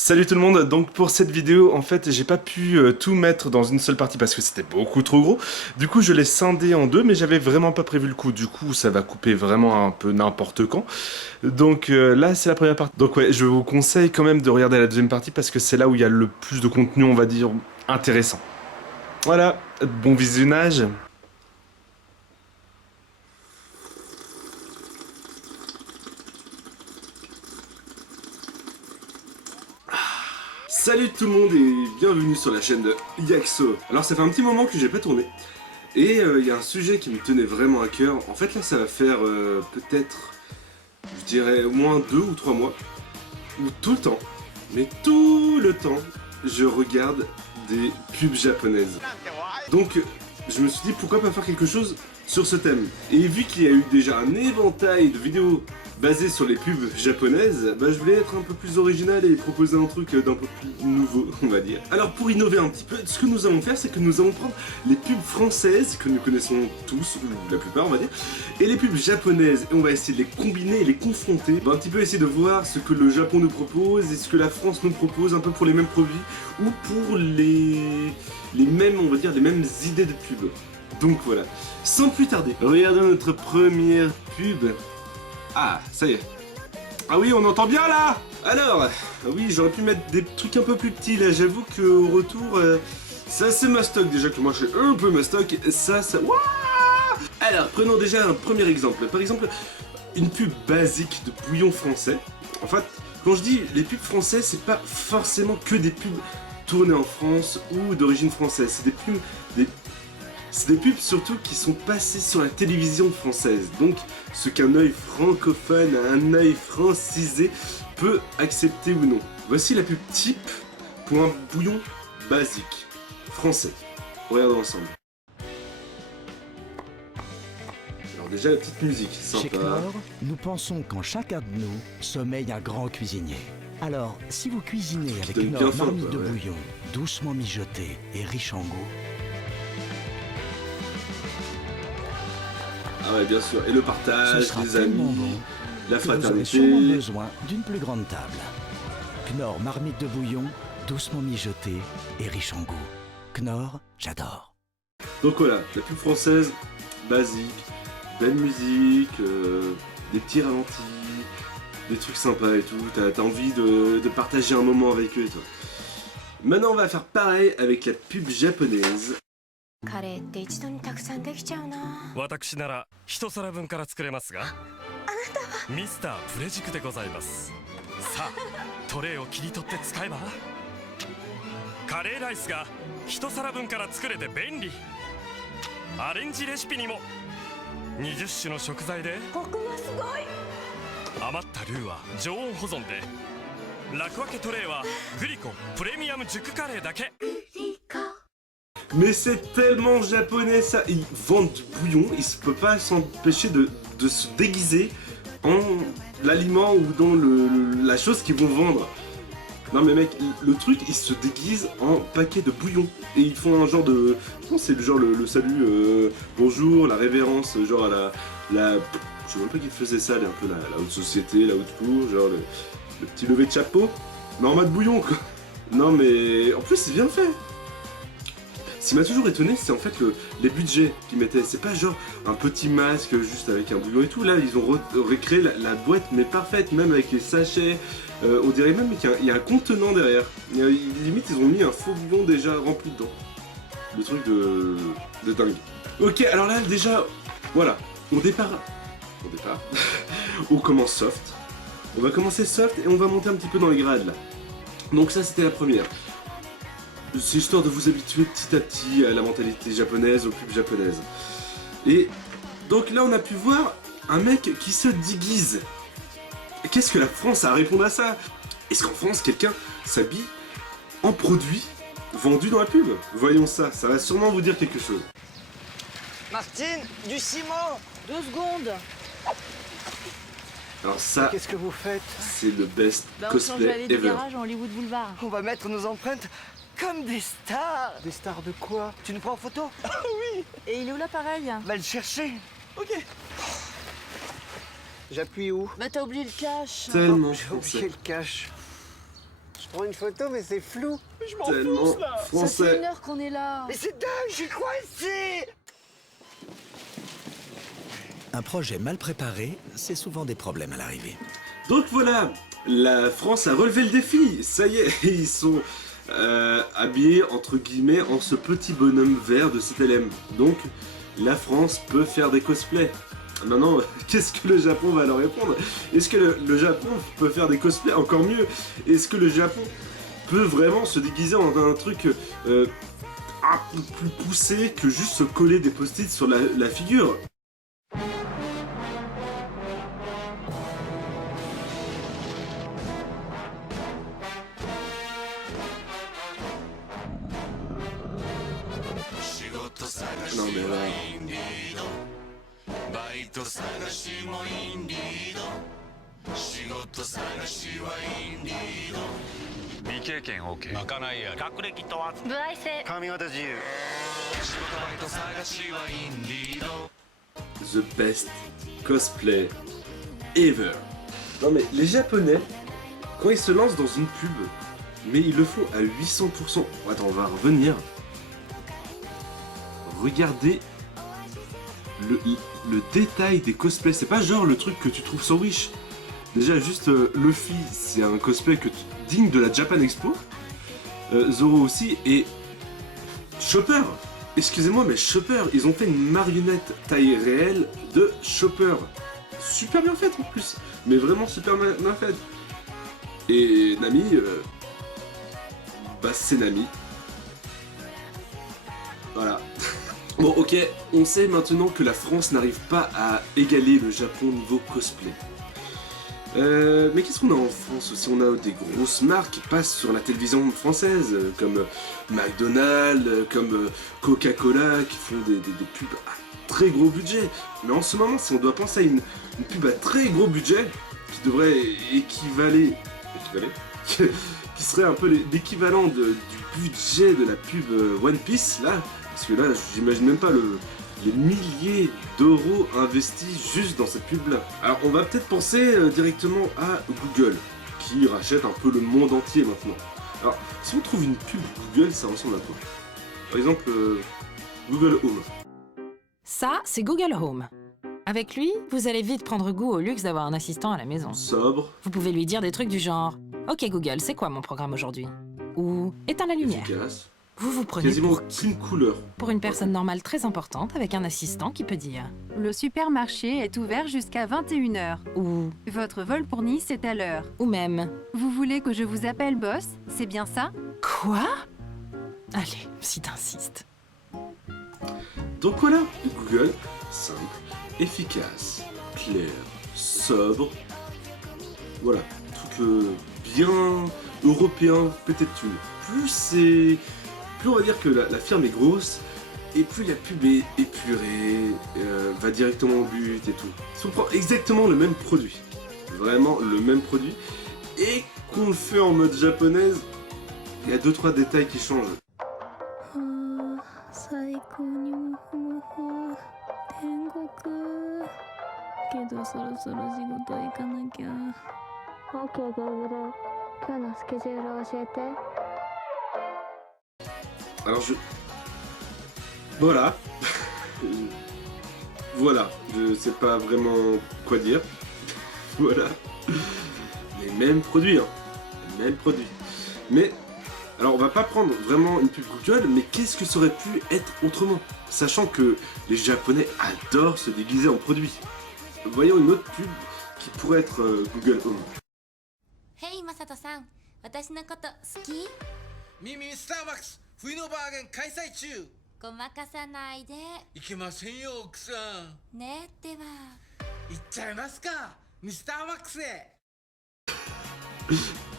Salut tout le monde, donc pour cette vidéo, en fait, j'ai pas pu tout mettre dans une seule partie parce que c'était beaucoup trop gros. Du coup, je l'ai scindé en deux, mais j'avais vraiment pas prévu le coup. Du coup, ça va couper vraiment un peu n'importe quand. Donc là, c'est la première partie. Donc ouais, je vous conseille quand même de regarder la deuxième partie parce que c'est là où il y a le plus de contenu, on va dire, intéressant. Voilà, bon visionnage. Salut tout le monde et bienvenue sur la chaîne de Yaxo. Alors ça fait un petit moment que j'ai pas tourné et il y a un sujet qui me tenait vraiment à cœur. En fait là ça va faire peut-être, je dirais au moins 2 ou 3 mois, où tout le temps, mais tout le temps, je regarde des pubs japonaises. Donc je me suis dit pourquoi pas faire quelque chose sur ce thème. Et vu qu'il y a eu déjà un éventail de vidéos basées sur les pubs japonaises, bah, je voulais être un peu plus original et proposer un truc d'un peu plus nouveau, on va dire. Alors pour innover un petit peu, ce que nous allons faire, c'est que nous allons prendre les pubs françaises, que nous connaissons tous, ou la plupart on va dire, et les pubs japonaises, et on va essayer de les combiner et les confronter. On va un petit peu essayer de voir ce que le Japon nous propose et ce que la France nous propose, un peu pour les mêmes produits, ou pour les mêmes, on va dire, les mêmes idées de pub. Donc voilà, sans plus tarder, regardons notre première pub. Ah, ça y est. Ah oui, on entend bien là. Alors, oui, j'aurais pu mettre des trucs un peu plus petits là, j'avoue qu'au retour, c'est assez mastoc déjà, que moi je suis un peu mastoc, ça... Wouah. Alors, prenons déjà un premier exemple. Par exemple, une pub basique de bouillon français. En fait, quand je dis les pubs français, c'est pas forcément que des pubs tournées en France ou d'origine française. C'est des pubs surtout qui sont passées sur la télévision française. Donc, ce qu'un œil francophone, un œil francisé peut accepter ou non. Voici la pub type pour un bouillon basique français. Regardons ensemble. Alors déjà la petite musique, sympa. Chez Knorr, nous pensons qu'en chacun de nous sommeille un grand cuisinier. Alors, si vous cuisinez avec donne une bien faim, marmite de ouais. bouillon doucement mijotée et riche en goût, Ah ouais, bien sûr. Et le ce partage, sera les tellement amis, bon la que vous aurez sûrement fraternité. besoin d'une plus grande table. Knorr marmite de bouillon doucement mijotée et riche en goût. Knorr, j'adore. Donc voilà, la pub française, basique, belle musique, des petits ralentis, des trucs sympas et tout, t'as envie de partager un moment avec eux et tout. Maintenant on va faire pareil avec la pub japonaise. カレーって一度にたくさんできちゃうな。私なら一皿分から作れますが、ミスタープレジクでございます。さあトレイを切り取って使えば、カレーライスが一皿分から作れて便利。アレンジレシピにも20種の食材でコクがすごい。余ったルーは常温保存で、楽分けトレイはグリコプレミアム熟カレーだけ。 Mais c'est tellement japonais ça, ils vendent du bouillon, ils ne peuvent pas s'empêcher de se déguiser en l'aliment ou dans la chose qu'ils vont vendre. Non mais mec, le truc, ils se déguisent en paquet de bouillon. Et ils font un genre de... Je pense que c'est le genre le salut, bonjour, la révérence, genre à la je sais même pas qui faisait ça, un peu la haute société, la haute cour, genre le petit lever de chapeau. Mais en mode bouillon quoi. Non mais en plus c'est bien fait. Ce qui m'a toujours étonné, c'est en fait les budgets qu'ils mettaient. C'est pas genre un petit masque juste avec un bouillon et tout. Là, ils ont recréé la boîte, mais parfaite, même avec les sachets. On dirait même qu'il y a un contenant derrière. Limite, ils ont mis un faux bouillon déjà rempli dedans. Le truc de dingue. Ok, alors là, déjà, voilà. Au départ, on commence soft. On va commencer soft et on va monter un petit peu dans les grades là. Donc ça, c'était la première. C'est histoire de vous habituer petit à petit à la mentalité japonaise, aux pubs japonaises. Et donc là, on a pu voir un mec qui se déguise. Qu'est-ce que la France a à répondre à ça? Est-ce qu'en France, quelqu'un s'habille en produit vendu dans la pub? Voyons ça, ça va sûrement vous dire quelque chose. Martine, du ciment! 2 secondes. Alors ça, Qu'est-ce que vous faites? c'est le best Bah, on change cosplay l'allée du ever. garage en Hollywood Boulevard. On va mettre nos empreintes comme des stars! Des stars de quoi? Tu nous prends en photo? Et il est où l'appareil? Va le chercher! Ok! J'appuie où? Bah t'as oublié le cash. Tellement J'ai oublié français. le cache. Je prends une photo, mais c'est flou. Je m'en Tellement fous là. Ça fait français. 1 heure qu'on est là. Mais c'est dingue, j'y crois ici. Un projet mal préparé, c'est souvent des problèmes à l'arrivée. Donc voilà, la France a relevé le défi. Ça y est, ils sont habillés entre guillemets en ce petit bonhomme vert de CTLM. Donc la France peut faire des cosplays. Maintenant, qu'est-ce que le Japon va leur répondre? Est-ce que le Japon peut faire des cosplays encore mieux? Est-ce que le Japon peut vraiment se déguiser en un truc un peu plus poussé que juste se coller des post-it sur la figure? Non mais là... 未経験 OK まかないや学歴問わず歩合制髪型自由。 The best cosplay ever. Non mais les Japonais, quand ils se lancent dans une pub, mais ils le font à 800%. Attends, on va revenir. Regardez le détail des cosplays. C'est pas genre le truc que tu trouves sur Wish. Déjà juste Luffy, c'est un cosplay digne de la Japan Expo. Zoro aussi, et Chopper. Excusez-moi, mais Chopper, ils ont fait une marionnette taille réelle de Chopper. Super bien faite en plus, mais vraiment super bien faite. Et Nami, bah c'est Nami. Voilà. Bon ok, on sait maintenant que la France n'arrive pas à égaler le Japon niveau cosplay. Mais qu'est-ce qu'on a en France aussi? On a des grosses marques qui passent sur la télévision française, comme McDonald's, comme Coca-Cola, qui font des pubs à très gros budget. Mais en ce moment, si on doit penser à une pub à très gros budget, qui devrait équivaler qui serait un peu l'équivalent du budget de la pub One Piece, là, parce que là, j'imagine même pas les milliers d'euros investis juste dans cette pub-là. Alors, on va peut-être penser directement à Google, qui rachète un peu le monde entier maintenant. Alors, si on trouve une pub Google, ça ressemble à quoi? Par exemple, Google Home. Ça, c'est Google Home. Avec lui, vous allez vite prendre goût au luxe d'avoir un assistant à la maison. Sobre, Vous pouvez lui dire des trucs du genre « Ok Google, c'est quoi mon programme aujourd'hui ?» ou « Éteins la lumière efficace, ». Vous vous prenez Quasiment pour aucune couleur. Pour une personne normale très importante avec un assistant qui peut dire Le supermarché est ouvert jusqu'à 21h. ou Votre vol pour Nice est à l'heure. même Vous voulez que je vous appelle boss? C'est bien ça? Quoi? Allez, si t'insistes. Donc voilà, Google, simple, efficace, clair, sobre. Voilà, truc bien européen, pété de thunes. Plus on va dire que la firme est grosse, et plus la pub est épurée, va directement au but et tout. Si on prend exactement le même produit, vraiment le même produit, et qu'on le fait en mode japonaise, il y a 2-3 détails qui changent. 最高にもふもふ天国けどそろそろ仕事行かなきゃ OK グーグル今日のスケジュール教えて Alors Voilà. Voilà, je sais pas vraiment quoi dire. Voilà. Les mêmes produits, hein. Les mêmes produits. Mais, alors on va pas prendre vraiment une pub Google, mais qu'est-ce que ça aurait pu être autrement? Sachant que les Japonais adorent se déguiser en produits. Voyons une autre pub qui pourrait être Google Home. Hey Masato-san 私のこと好きミミスターバックス冬のバーゲン開催中ごまかさないでいけませんよ奥さんねでは行っちゃいますかミスターバックスへ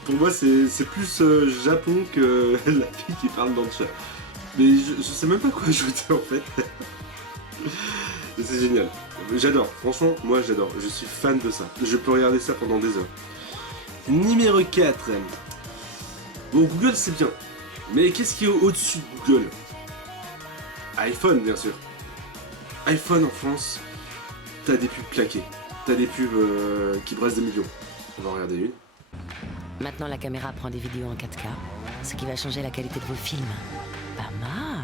Pour moi, c'est plus Japon que la fille qui parle dans le chat. Mais je sais même pas quoi ajouter en fait. C'est génial. J'adore. Franchement, moi j'adore. Je suis fan de ça. Je peux regarder ça pendant des heures. Numéro 4. Bon, Google c'est bien. Mais qu'est-ce qui est au-dessus de Google? iPhone, bien sûr. iPhone en France, t'as des pubs claquées. T'as des pubs qui brassent des millions. On va en regarder une. Maintenant, la caméra prend des vidéos en 4K, ce qui va changer la qualité de vos films. Pas mal.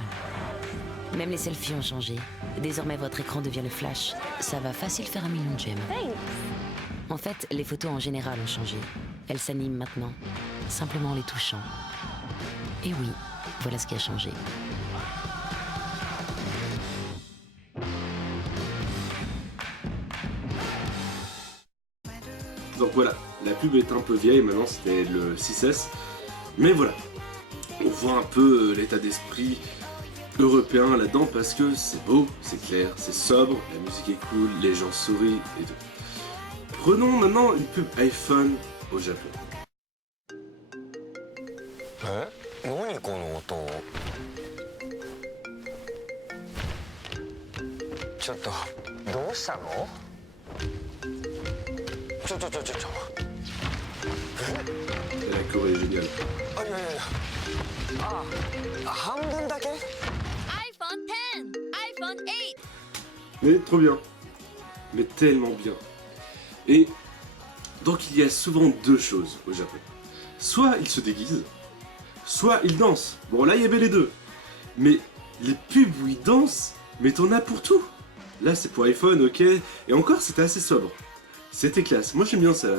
Même les selfies ont changé. Désormais, votre écran devient le flash. Ça va facile faire 1 million de j'aime. En fait, les photos en général ont changé. Elles s'animent maintenant, simplement en les touchant. Et oui, voilà ce qui a changé. Donc voilà, la pub est un peu vieille, maintenant c'était le 6S. Mais voilà, on voit un peu l'état d'esprit européen là-dedans parce que c'est beau, c'est clair, c'est sobre, la musique est cool, les gens sourient et tout. Prenons maintenant une pub iPhone au Japon. La Corée est géniale. iPhone 10 iPhone 8 Mais trop bien. Mais tellement bien. Et donc il y a souvent deux choses au Japon. Soit ils se déguisent, soit ils dansent. Bon là il y avait les deux. Mais les pubs où ils dansent, mais t'en as pour tout. Là c'est pour iPhone, ok. Et encore c'était assez sobre. C'était classe. Moi j'aime bien ça.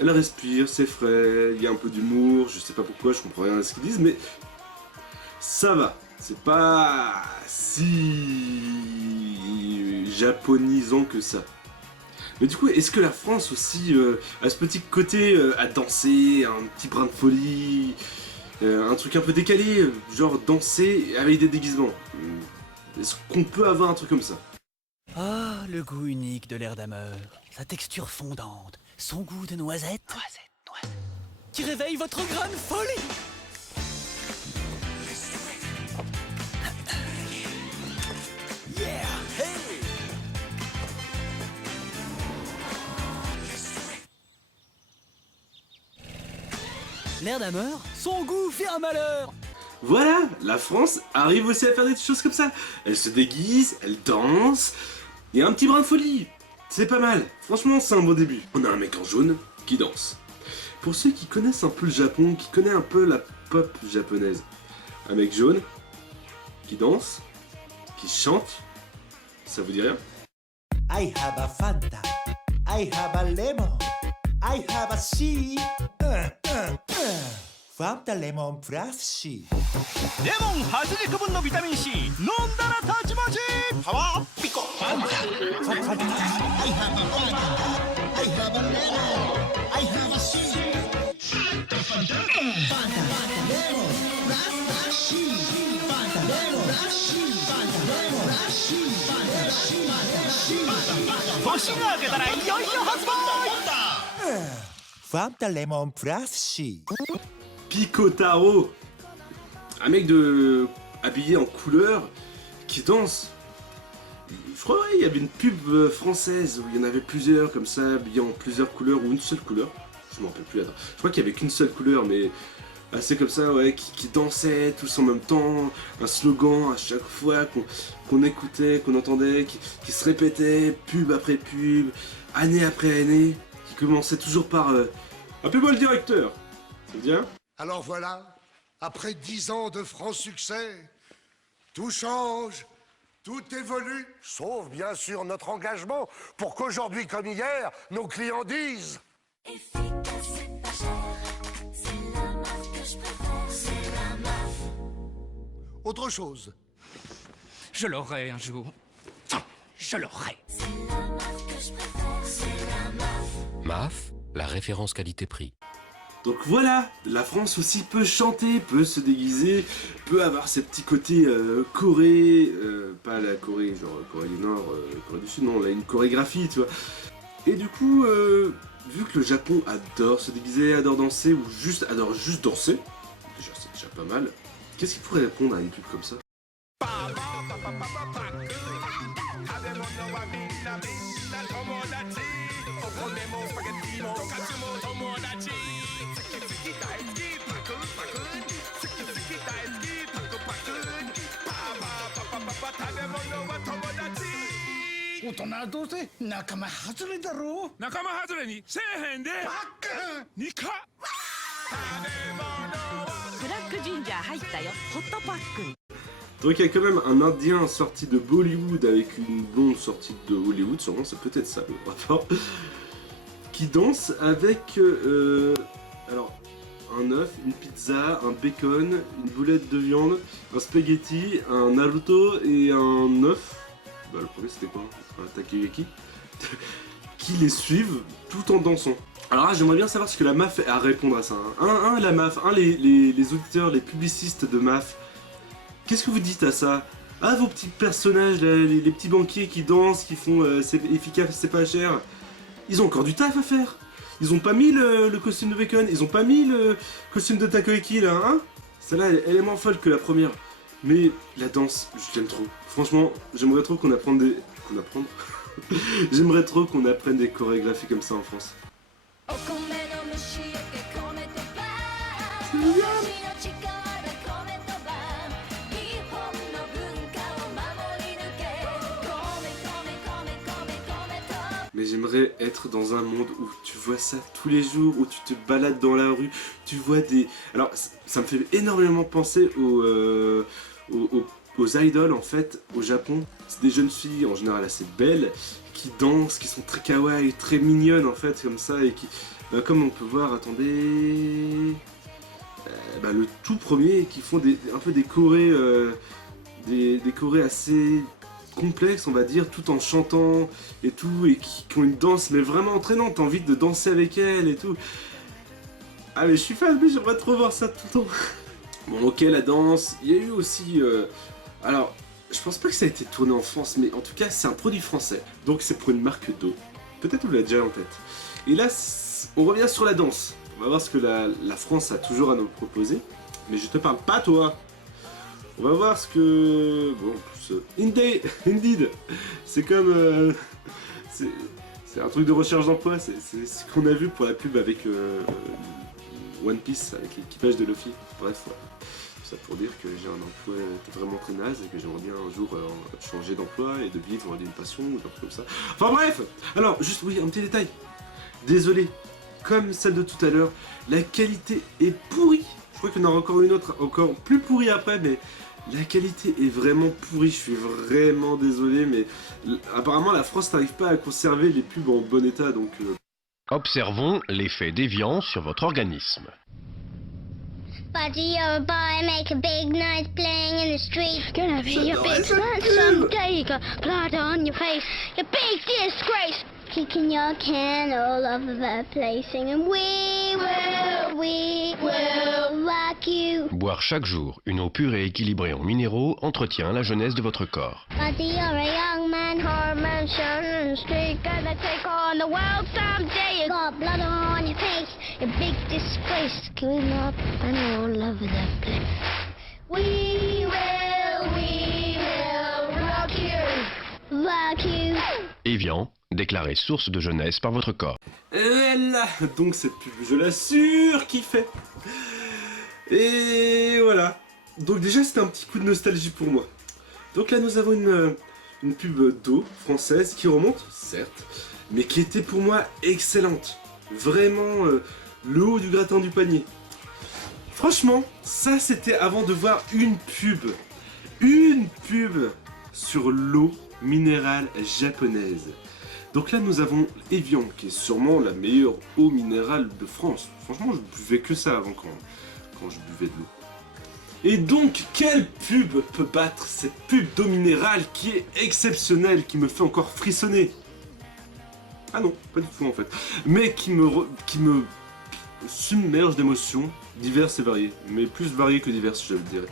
Elle respire, c'est frais, il y a un peu d'humour, je sais pas pourquoi, je comprends rien à ce qu'ils disent, mais ça va. C'est pas si japonisant que ça. Mais du coup, est-ce que la France aussi a ce petit côté à danser, un petit brin de folie, un truc un peu décalé, genre danser avec des déguisements? Est-ce qu'on peut avoir un truc comme ça? Ah, le goût unique de l'air d'Hammer, sa texture fondante, son goût de noisette, qui réveille votre grain de folie. Yeah, hey. L'air d'Hammer, son goût fait un malheur. Voilà, la France arrive aussi à faire des choses comme ça. Elle se déguise, elle danse, il y a un petit brin de folie. C'est pas mal, franchement c'est un bon début. On a un mec en jaune qui danse. Pour ceux qui connaissent un peu le Japon, qui connaissent un peu la pop japonaise, un mec jaune qui danse, qui chante, ça vous dit rien? I have a Fanta. I have a lemon. I have a C. Fanta lemon plus C. レモン80個分のビタミン C 飲んだらたちまちパワーピコファンタ I have a Fanta. I have a lemon. I have a C. Fanta lemon plus C. Fanta lemon plus C. Fanta lemon plus C. Fanta C. 年が明けたらいよいよ発売 Fanta lemon plus C. Picotaro, un mec habillé en couleur qui danse. Je crois il y avait une pub française où il y en avait plusieurs comme ça, habillés en plusieurs couleurs ou une seule couleur. Je m'en rappelle plus, attends. Je crois qu'il y avait qu'une seule couleur, mais assez comme ça, ouais, qui dansaient tous en même temps. Un slogan à chaque fois qu'on écoutait, qu'on entendait, qui se répétait, pub après pub, année après année, qui commençait toujours par appelez-moi le directeur. C'est bien? Alors voilà, après 10 ans de franc succès, tout change, tout évolue, sauf bien sûr notre engagement pour qu'aujourd'hui comme hier, nos clients disent efficace et pas cher, c'est la marque que je préfère, c'est la MAF. Autre chose. Je l'aurai un jour. Je l'aurai. C'est la MAF que je préfère, c'est la MAF. MAF, la référence qualité-prix. Donc voilà, la France aussi peut chanter, peut se déguiser, peut avoir ses petits côtés Corée, pas la Corée, genre Corée du Nord, Corée du Sud, non, là une chorégraphie, tu vois. Et du coup, vu que le Japon adore se déguiser, adore danser, ou adore juste danser, déjà c'est déjà pas mal, qu'est-ce qu'il pourrait répondre à une pub comme ça? Donc il y a quand même un Indien sorti de Bollywood avec une blonde sortie de Hollywood, sûrement c'est peut-être ça le rapport, qui danse avec alors un œuf, une pizza, un bacon, une boulette de viande, un spaghetti, un Naruto et un œuf. Bah le premier c'était quoi? Un takoyaki. Qui les suivent tout en dansant. Alors là, j'aimerais bien savoir ce que la MAF a à répondre à ça. La MAF, les auditeurs, les publicistes de MAF. Qu'est-ce que vous dites à ça? Ah, vos petits personnages, là, les petits banquiers qui dansent, qui font c'est efficace, c'est pas cher. Ils ont encore du taf à faire. Ils ont pas mis le costume de bacon, ils ont pas mis le costume de takoyaki là, hein? Celle-là, elle est moins folle que la première. Mais la danse, je l'aime trop. Franchement, j'aimerais trop qu'on apprenne des... J'aimerais trop qu'on apprenne des chorégraphies comme ça en France. Mais j'aimerais être dans un monde où tu vois ça tous les jours, où tu te balades dans la rue, tu vois des... Alors, ça me fait énormément penser aux idoles en fait, au Japon. C'est des jeunes filles, en général assez belles, qui dansent, qui sont très kawaii, très mignonnes en fait, comme ça, et qui... comme on peut voir, attendez... le tout premier, qui font un peu des chorés, des chorés assez... complexes on va dire, tout en chantant et tout, et qui ont une danse mais vraiment entraînante, t'as envie de danser avec elles et tout. Ah mais je suis fan, mais j'aimerais trop voir ça tout le temps. Bon ok, la danse, il y a eu aussi... alors, je pense pas que ça a été tourné en France, mais en tout cas c'est un produit français, donc c'est pour une marque d'eau. Peut-être vous l'avez déjà en tête. Et là, on revient sur la danse. On va voir ce que la France a toujours à nous proposer. Mais je te parle pas toi. On va voir ce que... Bon, Indeed, c'est comme... c'est un truc de recherche d'emploi, c'est ce qu'on a vu pour la pub avec One Piece, avec l'équipage de Luffy. Bref, voilà. Ça pour dire que j'ai un emploi vraiment très naze et que j'aimerais bien un jour changer d'emploi et de vivre d'une passion ou un truc comme ça. Enfin bref. Alors, juste, oui, un petit détail. Désolé, comme celle de tout à l'heure, la qualité est pourrie. Je crois qu'il y en aura encore une autre, encore plus pourrie après, mais... La qualité est vraiment pourrie, je suis vraiment désolé, mais apparemment la France n'arrive pas à conserver les pubs en bon état, donc... Observons l'effet déviant sur votre organisme. Buddy, you're a boy, make a big noise playing in the street. Gonna be a big slut someday, you got blood on your face, you big disgrace. Kicking your can all over the place, singing we will rock you. Boire chaque jour une eau pure et équilibrée en minéraux entretient la jeunesse de votre corps. Buddy, you're a young man, hormones shining in the street, gonna take on the world someday. You got blood on your face, you big disgrace, killing up and all over the place. We will rock you. Evian, déclaré source de jeunesse par votre corps. Et là, donc cette pub, je l'assure, kiffé. Et voilà. Donc déjà, c'était un petit coup de nostalgie pour moi. Donc là, nous avons une pub d'eau française qui remonte, certes, mais qui était pour moi excellente. Vraiment, le haut du gratin du panier. Franchement, ça c'était avant de voir une pub sur l'eau minérale japonaise. Donc là nous avons Evian, qui est sûrement la meilleure eau minérale de France. Franchement, je buvais que ça avant quand je buvais de l'eau. Et donc, quelle pub peut battre cette pub d'eau minérale qui est exceptionnelle, qui me fait encore frissonner? Ah non, pas du tout en fait. Mais qui me submerge d'émotions diverses et variées. Mais plus variées que diverses, je le dirais.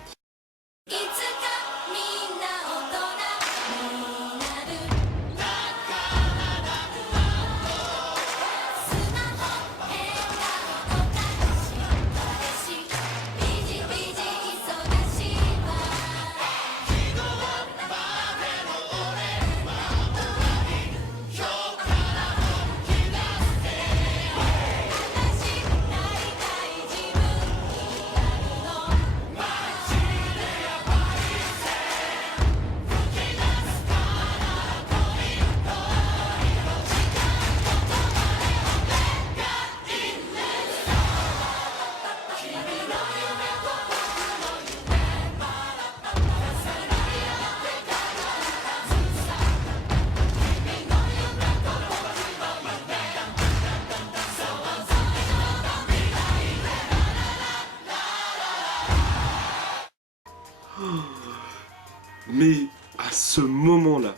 Mais à ce moment-là,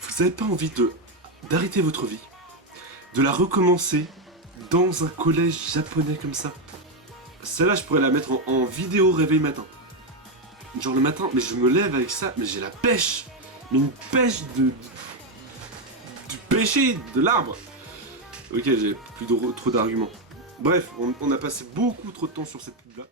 vous n'avez pas envie d'arrêter votre vie, de la recommencer dans un collège japonais comme ça. Celle-là, je pourrais la mettre en vidéo réveil matin. Genre le matin, mais je me lève avec ça, mais j'ai la pêche. Mais une pêche du péché de l'arbre. Ok, j'ai plus trop d'arguments. Bref, on a passé beaucoup trop de temps sur cette pub-là.